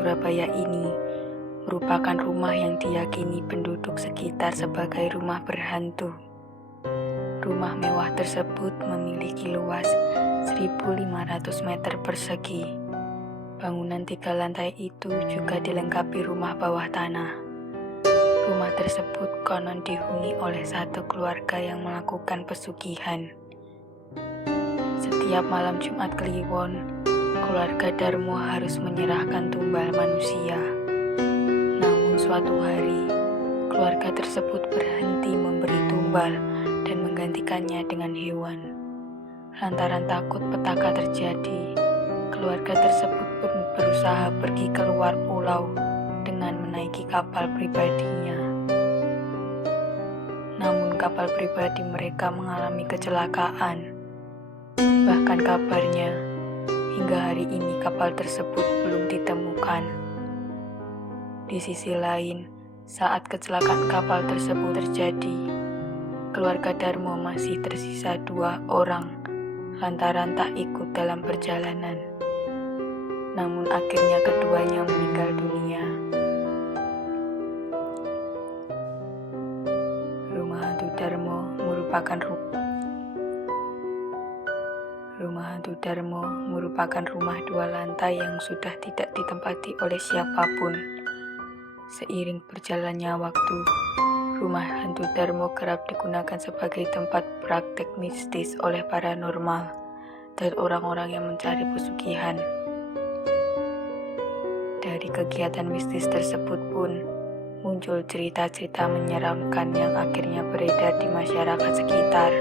Surabaya ini merupakan rumah yang diyakini penduduk sekitar sebagai rumah berhantu. Rumah mewah tersebut memiliki luas 1.500 meter persegi. Bangunan 3 lantai itu juga dilengkapi rumah bawah tanah. Rumah tersebut konon dihuni oleh satu keluarga yang melakukan pesugihan. Setiap malam Jumat Kliwon, keluarga Darmo harus menyerahkan tumbal manusia. Namun suatu hari, keluarga tersebut berhenti memberi tumbal dan menggantikannya dengan hewan. Lantaran takut petaka terjadi, keluarga tersebut pun berusaha pergi keluar pulau dengan menaiki kapal pribadinya. Namun kapal pribadi mereka mengalami kecelakaan. Bahkan kabarnya, hingga hari ini kapal tersebut belum ditemukan. Di sisi lain, saat kecelakaan kapal tersebut terjadi, keluarga Darmo masih tersisa 2 orang lantaran tak ikut dalam perjalanan. Namun akhirnya keduanya meninggal dunia. Rumah hantu Darmo merupakan rumah 2 lantai yang sudah tidak ditempati oleh siapapun. Seiring berjalannya waktu, rumah hantu Darmo kerap digunakan sebagai tempat praktek mistis oleh paranormal dan orang-orang yang mencari pesugihan. Dari kegiatan mistis tersebut pun muncul cerita-cerita menyeramkan yang akhirnya beredar di masyarakat sekitar.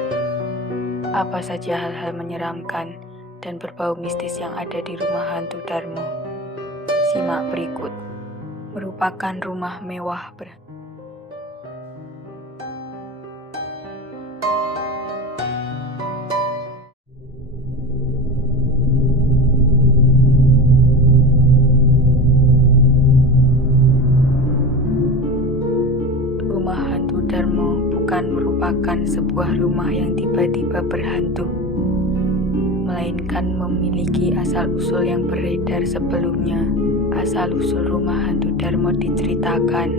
Apa saja hal-hal menyeramkan dan berbau mistis yang ada di rumah hantu Darmo? Simak berikut. Merupakan rumah mewah Rumah hantu Darmo bukan merupakan sebuah rumah yang tiba-tiba berhantu, melainkan memiliki asal-usul yang beredar sebelumnya. Asal-usul rumah hantu Darmo diceritakan,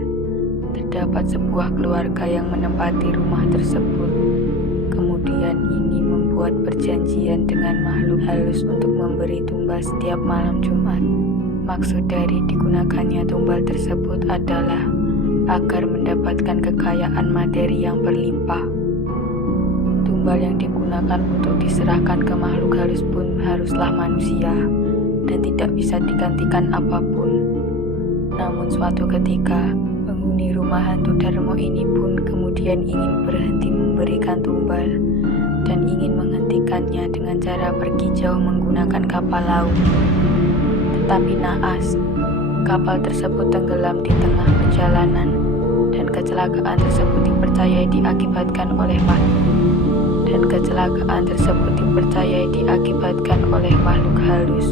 terdapat sebuah keluarga yang menempati rumah tersebut. Kemudian ini membuat perjanjian dengan makhluk halus untuk memberi tumbal setiap malam Jumat. Maksud dari digunakannya tumbal tersebut adalah agar mendapatkan kekayaan materi yang berlimpah. Tumbal yang digunakan untuk diserahkan ke makhluk halus pun haruslah manusia dan tidak bisa digantikan apapun. Namun suatu ketika, penghuni rumah hantu Darmo ini pun kemudian ingin berhenti memberikan tumbal dan ingin menghentikannya dengan cara pergi jauh menggunakan kapal laut. Tetapi naas, kapal tersebut tenggelam di tengah perjalanan dan kecelakaan tersebut dipercayai diakibatkan oleh makhluk halus.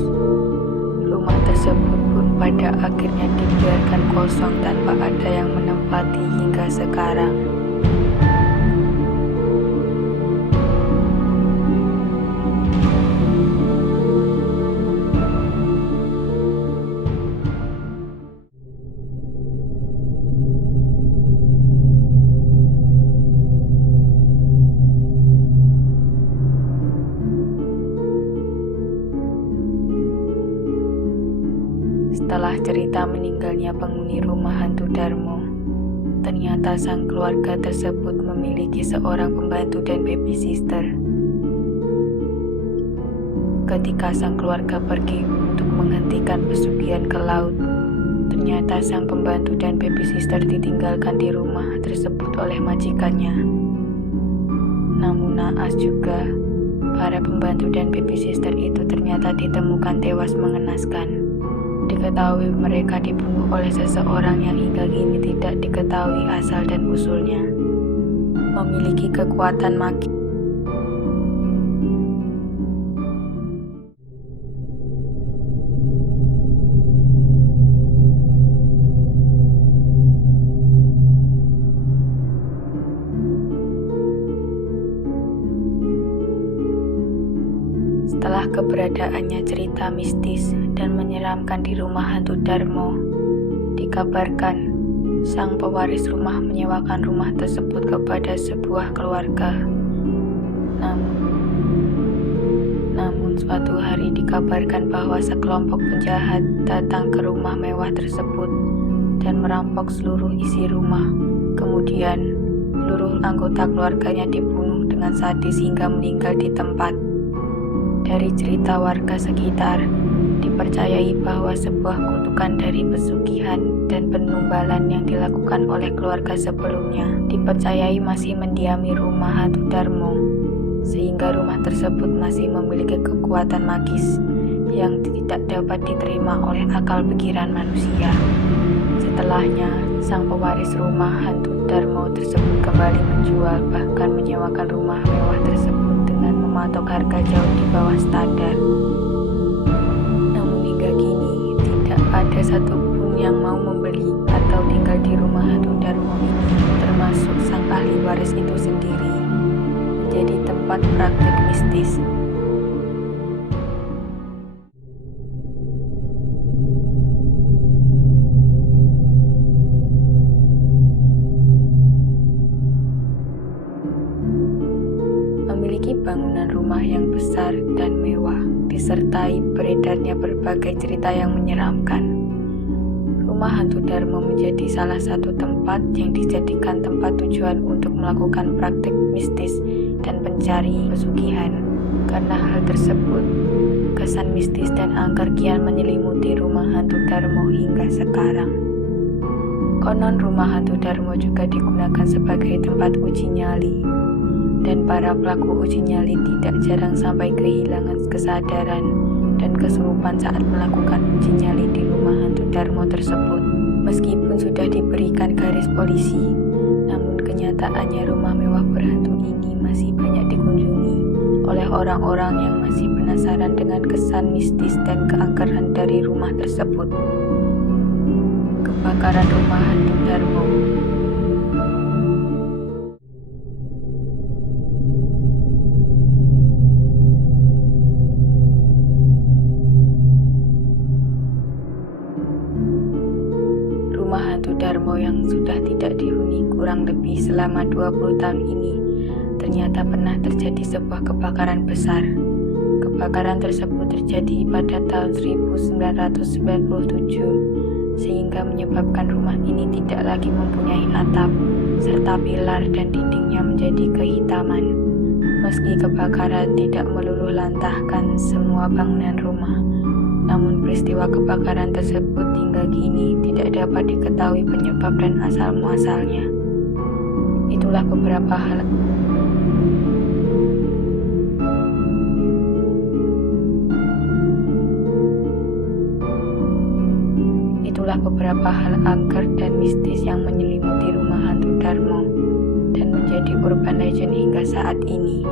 Rumah tersebut pun pada akhirnya dibiarkan kosong tanpa ada yang menempati hingga sekarang. Setelah cerita meninggalnya penghuni rumah hantu Darmo, ternyata sang keluarga tersebut memiliki seorang pembantu dan baby sister. Ketika sang keluarga pergi untuk menghentikan pesugihan ke laut, ternyata sang pembantu dan baby sister ditinggalkan di rumah tersebut oleh majikannya. Namun naas juga, para pembantu dan baby sister itu ternyata ditemukan tewas mengenaskan. Diketahui mereka dibunuh oleh seseorang yang hingga kini tidak diketahui asal dan usulnya. Memiliki kekuatan magis. Setelah keberadaannya cerita mistis dan menyeramkan di rumah hantu Darmo. Dikabarkan, sang pewaris rumah menyewakan rumah tersebut kepada sebuah keluarga. Namun suatu hari dikabarkan bahwa sekelompok penjahat datang ke rumah mewah tersebut dan merampok seluruh isi rumah. Kemudian, seluruh anggota keluarganya dibunuh dengan sadis hingga meninggal di tempat. Dari cerita warga sekitar, dipercayai bahwa sebuah kutukan dari pesugihan dan penumbalan yang dilakukan oleh keluarga sebelumnya dipercayai masih mendiami rumah hantu Darmo, sehingga rumah tersebut masih memiliki kekuatan magis yang tidak dapat diterima oleh akal pikiran manusia. Setelahnya, sang pewaris rumah hantu Darmo tersebut kembali menjual bahkan menyewakan rumah mewah tersebut dengan mematok harga jauh di bawah standar. Namun hingga kini, tidak ada satupun yang mau membeli atau tinggal di rumah hantu Darmo ini, termasuk sang ahli waris itu sendiri, menjadi tempat praktik mistis. Memiliki bangunan rumah yang besar dan mewah, disertai beredarnya berbagai cerita yang menyeramkan. Rumah hantu Darmo menjadi salah satu tempat yang dijadikan tempat tujuan untuk melakukan praktik mistis dan pencari pesugihan. Karena hal tersebut, kesan mistis dan angker kian menyelimuti rumah hantu Darmo hingga sekarang. Konon rumah hantu Darmo juga digunakan sebagai tempat uji nyali, dan para pelaku uji nyali tidak jarang sampai kehilangan kesadaran dan kesurupan saat melakukan uji nyali di rumah hantu Darmo tersebut. Meskipun sudah diberikan garis polisi, namun kenyataannya rumah mewah berhantu ini masih banyak dikunjungi oleh orang-orang yang masih penasaran dengan kesan mistis dan keangkeran dari rumah tersebut. Kebakaran rumah hantu Darmo. Rumah hantu Darmo yang sudah tidak dihuni kurang lebih selama 20 tahun ini ternyata pernah terjadi sebuah kebakaran besar. Kebakaran tersebut terjadi pada tahun 1997 sehingga menyebabkan rumah ini tidak lagi mempunyai atap serta pilar dan dindingnya menjadi kehitaman. Meski kebakaran tidak meluluh lantahkan semua bangunan rumah, namun peristiwa kebakaran tersebut hingga kini tidak dapat diketahui penyebab dan asal-muasalnya. Itulah beberapa hal angker dan mistis yang menyelimuti rumah hantu Darmo dan menjadi urban legend hingga saat ini.